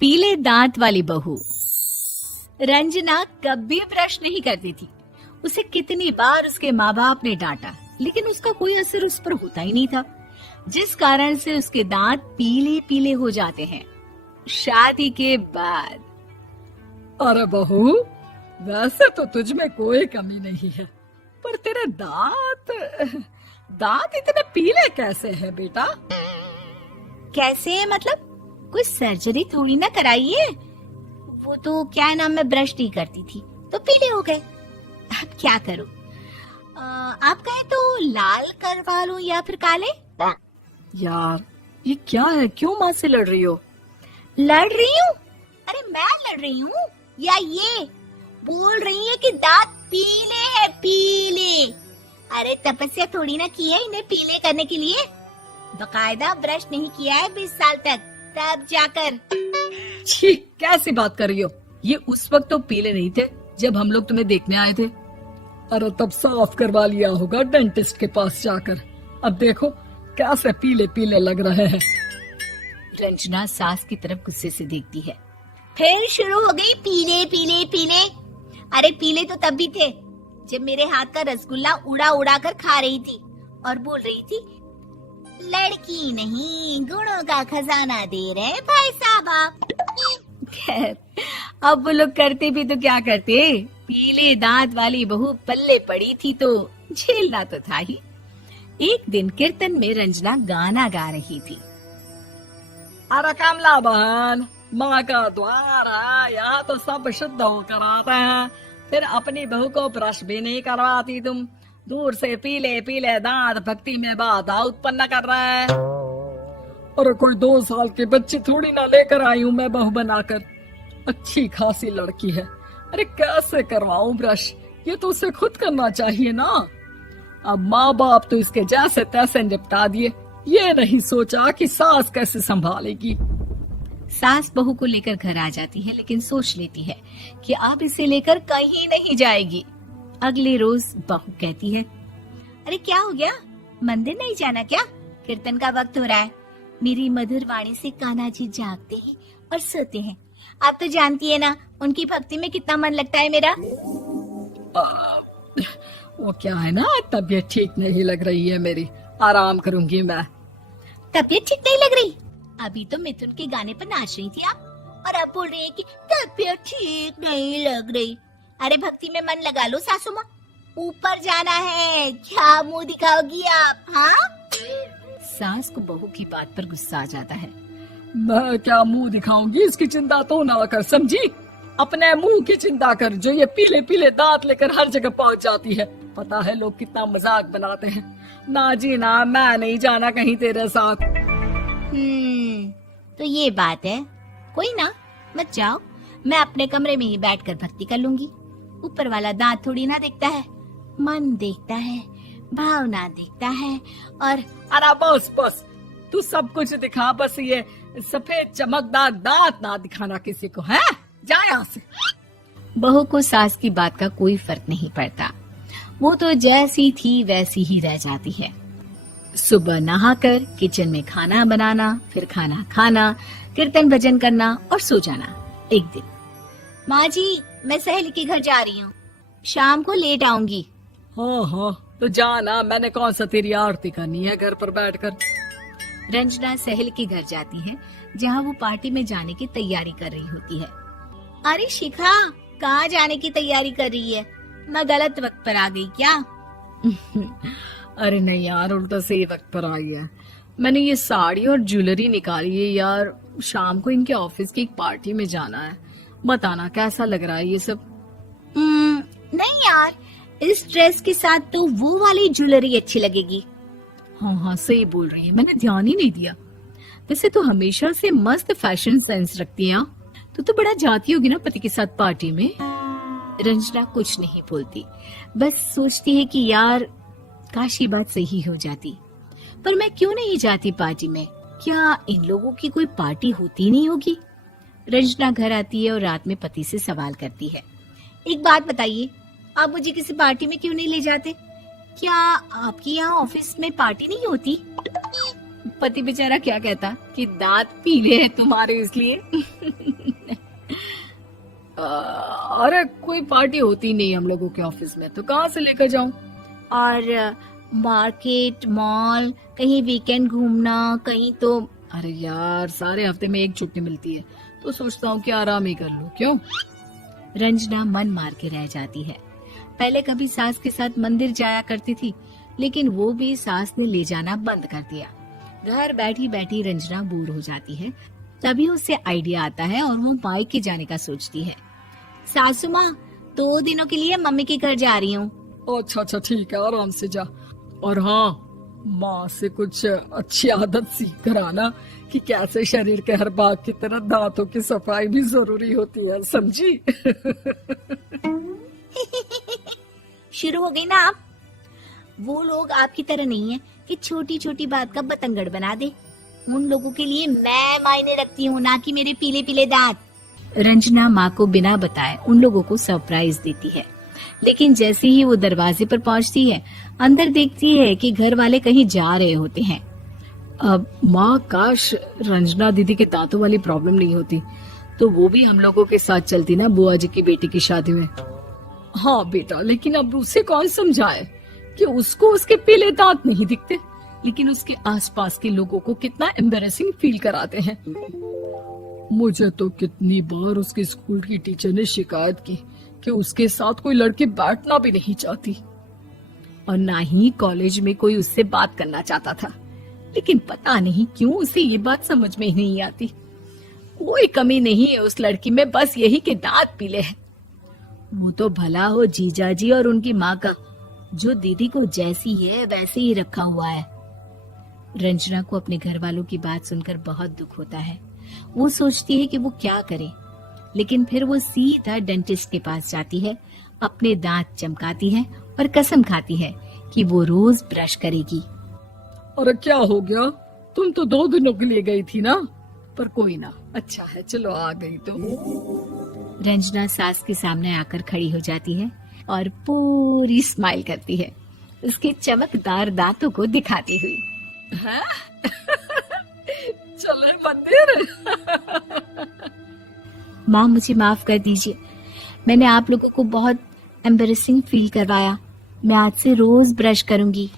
पीले दांत वाली बहू। रंजना कभी ब्रश नहीं करती थी। उसे कितनी बार उसके माँ बाप ने डांटा, लेकिन उसका कोई असर उस पर होता ही नहीं था, जिस कारण से उसके दांत पीले पीले हो जाते हैं। शादी के बाद। अरे बहू, वैसे तो तुझ में कोई कमी नहीं है, पर तेरे दांत इतने पीले कैसे हैं बेटा? कैसे मतलब? कोई सर्जरी थोड़ी ना कराई है। वो तो क्या नाम, मैं ब्रश नहीं करती थी तो पीले हो गए। अब क्या करूं? आप कहें तो लाल करवा लूं या फिर काले? यार ये क्या है, क्यों माँ से लड़ रही हो? लड़ रही हूँ? अरे मैं लड़ रही हूँ या ये बोल रही है कि दांत पीले हैं, पीले। अरे तपस्या थोड़ी ना की है इन्हें पीले करने के लिए। बकायदा ब्रश नहीं किया है 20 साल तक, तब जाकर। छी, कैसी बात कर रही हो? ये उस वक्त तो पीले नहीं थे जब हम लोग तुम्हें देखने आए थे। अरे तब साफ करवा लिया होगा डेंटिस्ट के पास जाकर। अब देखो कैसे पीले पीले लग रहे हैं। रंजना सास की तरफ गुस्से से देखती है। फिर शुरू हो गई पीले पीले पीले। अरे पीले तो तब भी थे जब मेरे हाथ का रसगुल्ला उड़ा उड़ा कर खा रही थी और बोल रही थी, लड़की नहीं गुणों का खजाना दे रहे भाई साहब। खैर, अब वो लोग करते भी तो क्या करते, पीले दांत वाली बहू पल्ले पड़ी थी तो झेलना तो था ही। एक दिन कीर्तन में रंजना गाना गा रही थी। अरे कमला बहन, माँ का द्वार है, यहाँ तो सब शुद्ध होकर आते हैं, फिर अपनी बहू को ब्रश भी नहीं करवाती तुम। दूर से पीले पीले दांत भक्ति में बाधा उत्पन्न कर रहे हैं। और कोई 2 साल के बच्चे थोड़ी ना लेकर आई हूँ मैं बहू बनाकर। अच्छी खासी लड़की है, अरे कैसे करवाऊं ब्रश? ये तो उसे खुद करना चाहिए ना। अब माँ बाप तो इसके जैसे तैसे निपटा दिए, ये नहीं सोचा कि सास कैसे संभालेगी। सास बहू को लेकर घर आ जाती है, लेकिन सोच लेती है कि अब इसे लेकर कहीं नहीं जाएगी। अगले रोज बहू कहती है, अरे क्या हो गया, मंदिर नहीं जाना क्या? कीर्तन का वक्त हो रहा है। मेरी मधुर वाणी से कान्हा जी जागते हैं और सोते हैं। आप तो जानती है ना उनकी भक्ति में कितना मन लगता है मेरा। वो क्या है ना, तबीयत ठीक नहीं लग रही है मेरी, आराम करूंगी मैं। तबीयत ठीक नहीं लग रही? अभी तो मिथुन के गाने पर नाच रही थी आप, और अब बोल रही है कि तबीयत ठीक नहीं लग रही। अरे भक्ति में मन लगा लो सासू माँ, ऊपर जाना है, क्या मुंह दिखाओगी आप? हाँ? सास को बहू की बात पर गुस्सा आ जाता है। मैं क्या मुंह दिखाऊंगी, इसकी चिंता तो ना कर, समझी? अपने मुंह की चिंता कर, जो ये पीले पीले दांत लेकर हर जगह पहुंच जाती है। पता है लोग कितना मजाक बनाते हैं। ना जी ना, मैं नहीं जाना कहीं तेरे साथ। तो ये बात है। कोई ना, मत जाओ, मैं अपने कमरे में ही बैठकर भक्ति कर लूंगी। ऊपर वाला दांत थोड़ी ना देखता है, मन देखता है, भावना देखता है। और अरे बस बस, तू सब कुछ दिखा, बस ये सफेद चमकदार दांत ना दिखाना किसी को, है? जा यहाँ से। बहू को सास की बात का कोई फर्क नहीं पड़ता। वो तो जैसी थी वैसी ही रह जाती है। सुबह नहाकर किचन में खाना बनाना, फिर खाना खाना, कीर्तन भजन करना और सो जाना। एक दिन, माँ जी मैं सहेली के घर जा रही हूँ, शाम को लेट आऊंगी। हाँ, तो जाना, मैंने कौन सा तेरी आरती करनी है घर पर बैठकर। रंजना सहेली के घर जाती है, जहाँ वो पार्टी में जाने की तैयारी कर रही होती है। अरे शिखा, कहाँ जाने की तैयारी कर रही है? मैं गलत वक्त पर आ गई क्या? अरे नहीं यार, उल्टा सही वक्त पर आई है। मैंने ये साड़ी और ज्वेलरी निकाली है यार, शाम को इनके ऑफिस की एक पार्टी में जाना है। बताना कैसा लग रहा है ये सब? नहीं यार, इस ड्रेस के साथ तो वो वाली ज्वेलरी अच्छी लगेगी। हाँ सही बोल रही है, मैंने ध्यान ही नहीं दिया। वैसे तो हमेशा से मस्त फैशन सेंस रखती है। तो बड़ा जाती होगी ना पति के साथ पार्टी में। रंजना कुछ नहीं बोलती, बस सोचती है कि यार काश ये बात सही हो जाती। पर मैं क्यों नहीं जाती पार्टी में? क्या इन लोगों की कोई पार्टी होती नहीं होगी? रंजना घर आती है और रात में पति से सवाल करती है, एक बात बताइए, आप मुझे किसी पार्टी में क्यों नहीं ले जाते? क्या आपके यहाँ ऑफिस में पार्टी नहीं होती? पति बेचारा क्या कहता कि दांत पीले हैं तुम्हारे इसलिए। अरे कोई पार्टी होती नहीं हम लोगों के ऑफिस में, तो कहाँ से लेकर जाऊं? और मार्केट, मॉल, कहीं वीकेंड घूमना, कहीं तो। अरे यार सारे हफ्ते में एक छुट्टी मिलती है, तो सोचता हूँ कि आराम ही कर लूं। क्यों? रंजना मन मार के रह जाती है। पहले कभी सास के साथ मंदिर जाया करती थी, लेकिन वो भी सास ने ले जाना बंद कर दिया। घर बैठी बैठी रंजना बोर हो जाती है। तभी उसे आइडिया आता है और वो मायके जाने का सोचती है। सासू माँ, 2 दिनों के लिए मम्मी के घर जा रही हूँ। अच्छा अच्छा ठीक है, आराम से जा। और हाँ, माँ से कुछ अच्छी आदत सीख कर आना कि कैसे शरीर के हर भाग की तरह दांतों की सफाई भी जरूरी होती है, समझी? शुरू हो गई ना आप। वो लोग आपकी तरह नहीं है कि छोटी छोटी बात का बतंगड़ बना दे। उन लोगों के लिए मैं मायने रखती हूँ, ना कि मेरे पीले पीले दांत। रंजना माँ को बिना बताए उन लोगों को सरप्राइज देती है, लेकिन जैसे ही वो दरवाजे पर पहुंचती है, अंदर देखती है कि घर वाले कहीं जा रहे होते हैं। अब माँ, काश रंजना दीदी के दांतों वाली प्रॉब्लम नहीं होती, तो वो भी हम लोगों के साथ चलती ना बुआ जी की बेटी की शादी में। हाँ बेटा, लेकिन अब उसे कौन समझाए कि उसको उसके पीले दांत नहीं दिखते, लेकिन उसके आसपास के लोगों को कितना एम्बैरेसिंग फील कराते हैं। मुझे तो कितनी बार उसके स्कूल की टीचर ने शिकायत की कि उसके साथ कोई लड़की बैठना भी नहीं चाहती, और ना ही कॉलेज में कोई उससे बात करना चाहता था। लेकिन पता नहीं क्यों उसे ये बात समझ में ही नहीं आती। कोई कमी नहीं है उस लड़की में, बस यही कि दांत पीले हैं। वो तो भला हो जीजा जी और उनकी माँ का, जो दीदी को जैसी है वैसे ही रखा हुआ है। रंजना को अपने घर वालों की बात सुनकर बहुत दुख होता है। वो सोचती है कि वो क्या करे, लेकिन फिर वो सीधा डेंटिस्ट के पास जाती है, अपने दांत चमकाती है और कसम खाती है कि वो रोज ब्रश करेगी। अरे क्या हो गया? तुम तो 2 दिनों के लिए गई थी ना, पर कोई ना, अच्छा है, चलो आ गई तो। रंजना सास के सामने आकर खड़ी हो जाती है और पूरी स्माइल करती है, उसके चमकदार दांतों को दिखाती हुई। हैं? चले मंदिर? माँ, मुझे माफ कर दीजिए, मैंने आप लोगों को बहुत एम्बैरेसिंग फील करवाया। मैं आज से रोज ब्रश करूंगी।